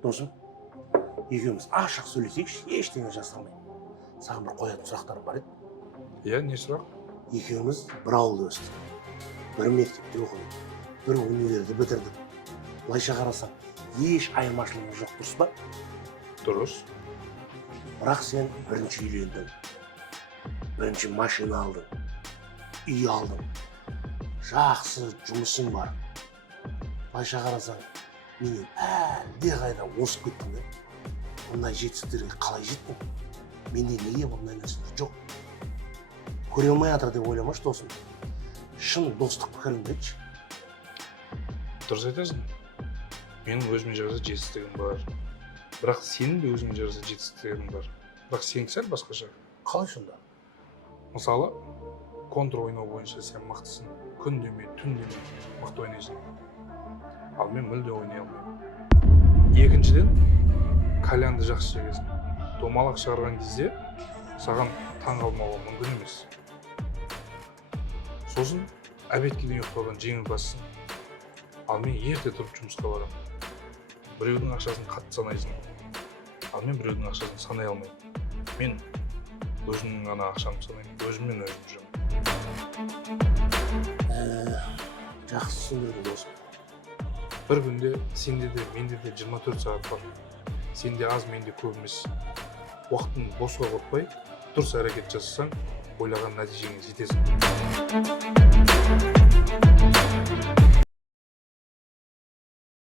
Досым, екеуміз ашық сөйлесейікші, ештеңе жасамай. Саған бір қоятын сұрақтарым бар еді. Иә, не сұрақ? Екеуміз бір ауылда өстік. Бір мектепте оқыдық. Бір универді бітірдік. Былайша қарасаң, еш айырмашылығы жоқ, дұрыс па? Дұрыс. Бірақ сен бірінші үйлендің. Бірінші машина алдың. Үй алдың. Жақсы жұмысың бар. Былайша қарасаң, менен әлде қайда осып кеттің бе? Бұндай жетістіктерге қалай жеттің? Менде неге бұндай нәрселер жоқ? Көре алмай жатыр деп ойламашы, досым. Шын достық пікіріңді айтшы. Дұрыс айтасың. Менің өзіме жараса жетістігім бар. Бірақ сенің де өзіңе жараса жетістігің бар. Бірақ сенікі сәл басқаша. Қалай сонда? Мысалы, контр ойнау бойынша сен мықтысың. Күн демей, түн демей мықты ойнайсың. Ал мен мүлде ойнай алмаймын. Екіншіден, кальянды жақсы шегесің. Домалақ шығарған кезде саған таң қалмауы мүмкін емес. Сосын обедке дейін ұйықтаудан жеңімпазсың. Ал мен ерте тұрып жұмысқа барамын. Біреудің ақшасын қатты санайсың. Ал мен біреудің ақшасын санай алмаймын. Мен өзімнің ғана ақшамды санаймын. Өзіммен өзім жүремін. Жақсы түсіндірдің, досым. Бір күнде сенде де менде де 24 сағат бар. Сенде аз, менде көп емес. Уақытын босқа құртпай, дұрыс әрекет жасасаң, ойлаған нәтижеңе жетесің.